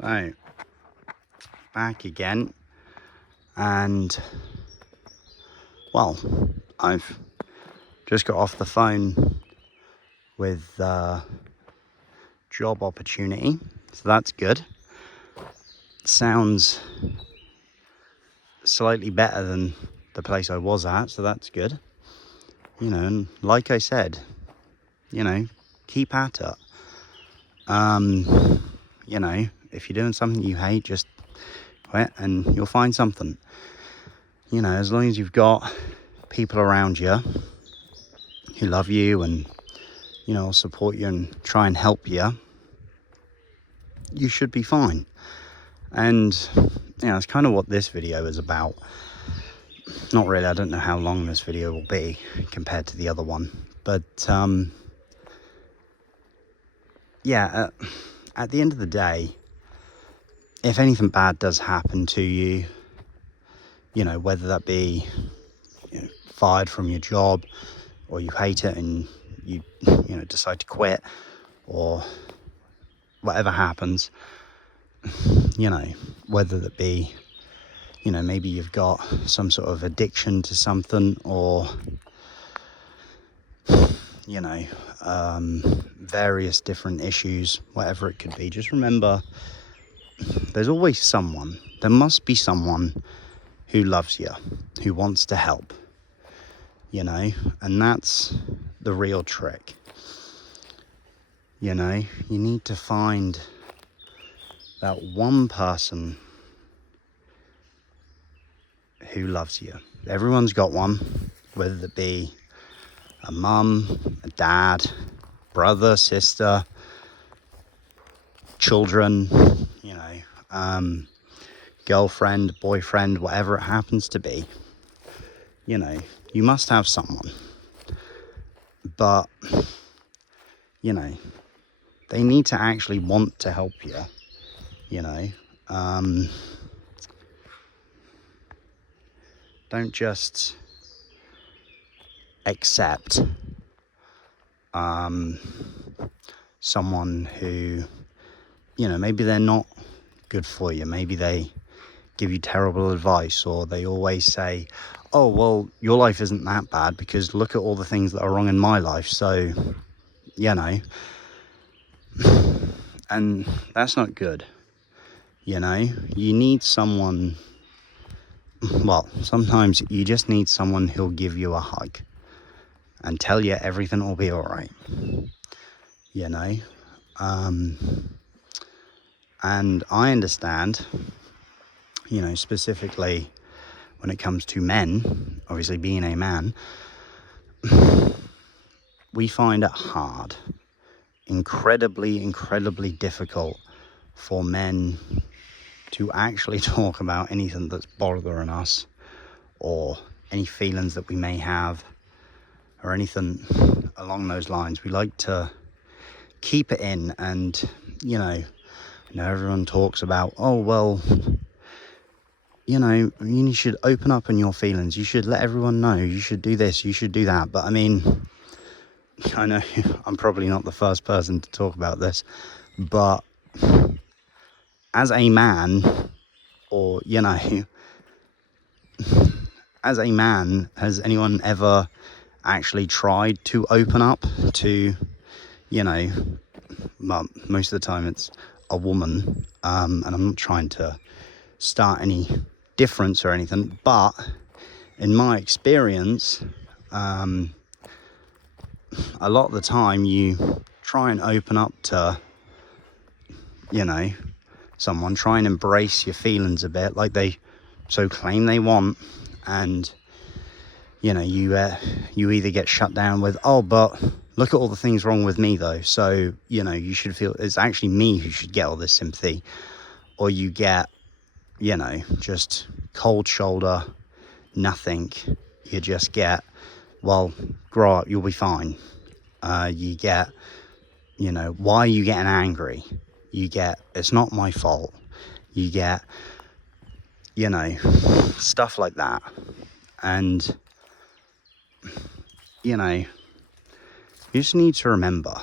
So, back again, and well, I've just got off the phone with job opportunity, so that's good. Sounds slightly better than the place I was at, so that's good. You know, and like I said, you know, keep at it. You know, if you're doing something you hate, just quit and you'll find something. You know, as long as you've got people around you who love you and, you know, support you and try and help you, you should be fine. And, you know, it's kind of what this video is about. Not really, I don't know how long this video will be compared to the other one. But, yeah, at the end of the day, if anything bad does happen to you, you know, whether that be, you know, fired from your job, or you hate it and you know, decide to quit, or whatever happens, you know, whether that be, you know, maybe you've got some sort of addiction to something, or, you know, various different issues, whatever it could be, just remember there's always someone, there must be someone who loves you, who wants to help, you know, and that's the real trick. You know, you need to find that one person who loves you. Everyone's got one, whether it be a mum, a dad, brother, sister, children, you know, girlfriend, boyfriend, whatever it happens to be. You know, you must have someone. But, you know, they need to actually want to help you, you know. Don't just accept someone who, you know, maybe they're not good for you. Maybe they give you terrible advice, or they always say, oh, well, your life isn't that bad because look at all the things that are wrong in my life. So, you know, and that's not good. You know, you need someone, well, sometimes you just need someone who'll give you a hug and tell you everything will be all right, you know. And I understand, you know, specifically when it comes to men, obviously being a man, we find it hard, incredibly difficult for men to actually talk about anything that's bothering us, or any feelings that we may have, or anything along those lines. We like to keep it in, and, you know, everyone talks about, oh, well, you know, you should open up on your feelings, you should let everyone know, you should do this, you should do that. But I mean, I know I'm probably not the first person to talk about this, but as a man, or, you know, as a man, has anyone ever actually tried to open up to, you know, well, most of the time it's a woman, and I'm not trying to start any difference or anything, but in my experience, a lot of the time you try and open up to, you know, someone, try and embrace your feelings a bit, like they so claim they want, and, you know, you either get shut down with, oh, but look at all the things wrong with me though, so, you know, you should feel it's actually me who should get all this sympathy, or you get, you know, just cold shoulder, nothing. You just get, well, grow up, you'll be fine. You get, you know, why are you getting angry? You get, it's not my fault. You get, you know, stuff like that. And, you know, you just need to remember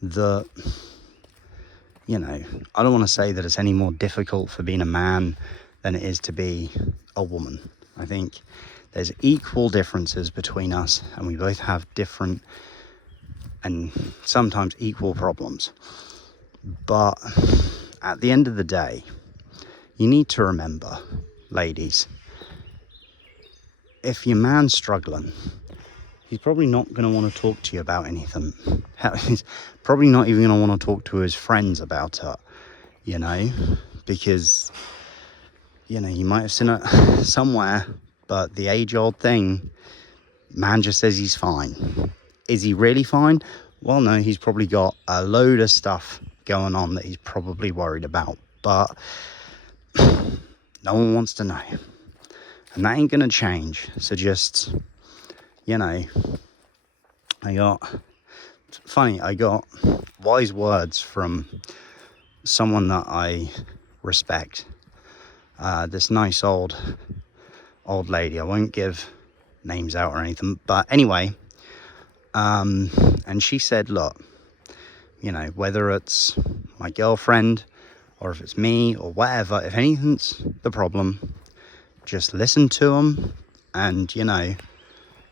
that you know, I don't want to say that it's any more difficult for being a man than it is to be a woman. I think there's equal differences between us, and we both have different and sometimes equal problems. But at the end of the day, you need to remember, ladies, if your man's struggling, he's probably not going to want to talk to you about anything. He's probably not even going to want to talk to his friends about it, you know, because, you know, you might have seen it somewhere, but the age-old thing, man just says he's fine. Is he really fine? Well, no, he's probably got a load of stuff going on that he's probably worried about, but no one wants to know. And that ain't going to change. So just, you know, I got wise words from someone that I respect. This nice old lady. I won't give names out or anything, but anyway, and she said, look, you know, whether it's my girlfriend or if it's me or whatever, if anything's the problem, just listen to them and, you know,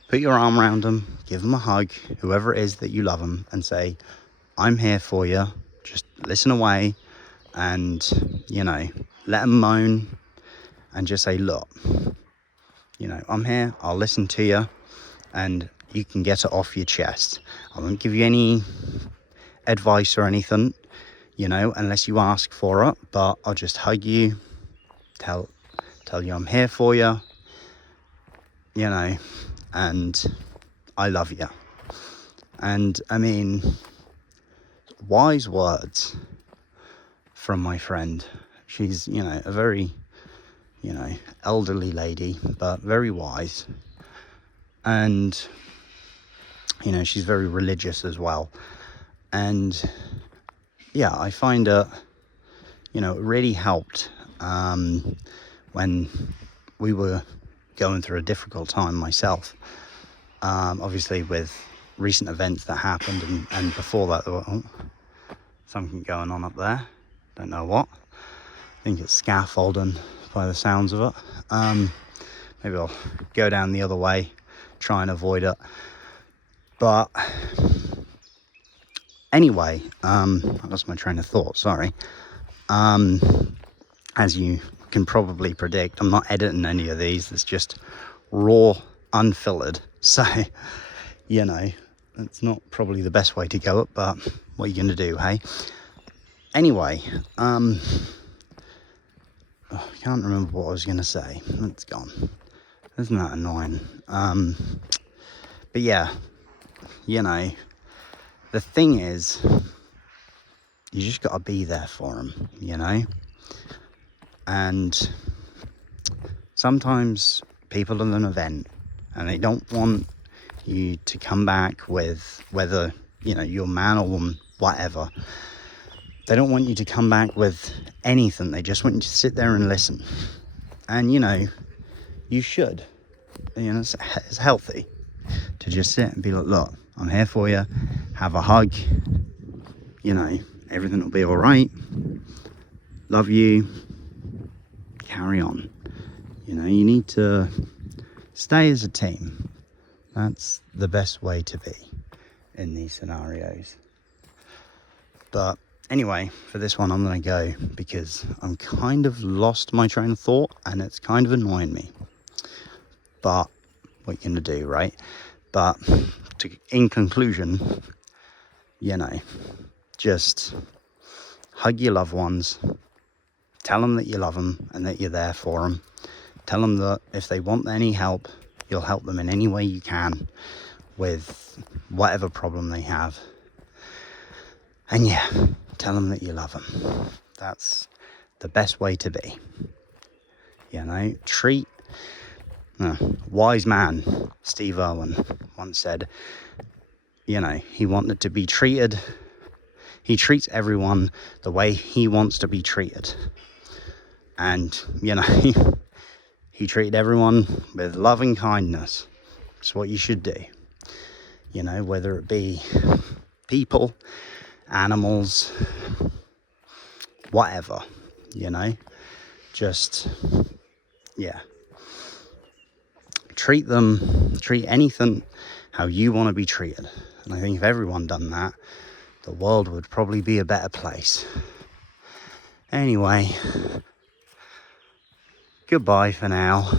put your arm around them, give them a hug, whoever it is that you love them, and say, I'm here for you. Just listen away and, you know, let them moan and just say, look, you know, I'm here, I'll listen to you, and you can get it off your chest. I won't give you any advice or anything, you know, unless you ask for it, but I'll just hug you, tell you I'm here for you, you know, and I love you. And I mean, wise words from my friend. She's, you know, a very, you know, elderly lady, but very wise. And, you know, she's very religious as well. And yeah, I find it, you know, it really helped when we were going through a difficult time myself. Obviously with recent events that happened, and before that, there were, something going on up there. Don't know what. I think it's scaffolding by the sounds of it. Maybe I'll go down the other way, try and avoid it. But anyway, I lost my train of thought, sorry. As you can probably predict, I'm not editing any of these. It's just raw, unfiltered. So, you know, it's not probably the best way to go it, but what are you going to do, hey? Anyway, I can't remember what I was going to say. It's gone. Isn't that annoying? But yeah, you know, the thing is, you just got to be there for them, you know? And sometimes people at an event and they don't want you to come back with, whether, you know, you're man or woman, whatever, they don't want you to come back with anything. They just want you to sit there and listen. And, you know, you should. You know, it's healthy to just sit and be like, look, I'm here for you. Have a hug. You know, everything will be all right. Love you. Carry on. You know, you need to stay as a team. That's the best way to be in these scenarios. But anyway, for this one, I'm going to go because I'm kind of lost my train of thought and it's kind of annoying me. But what you're going to do, right? But in conclusion, you know, just hug your loved ones. Tell them that you love them and that you're there for them. Tell them that if they want any help, you'll help them in any way you can with whatever problem they have. And yeah, tell them that you love them. That's the best way to be. You know, wise man Steve Irwin once said, you know, he wanted to be treated. He treats everyone the way he wants to be treated. And, you know, he treated everyone with love and kindness. It's what you should do. You know, whether it be people, animals, whatever, you know, just, yeah. Treat anything how you want to be treated. And I think if everyone done that, the world would probably be a better place. Anyway, goodbye for now.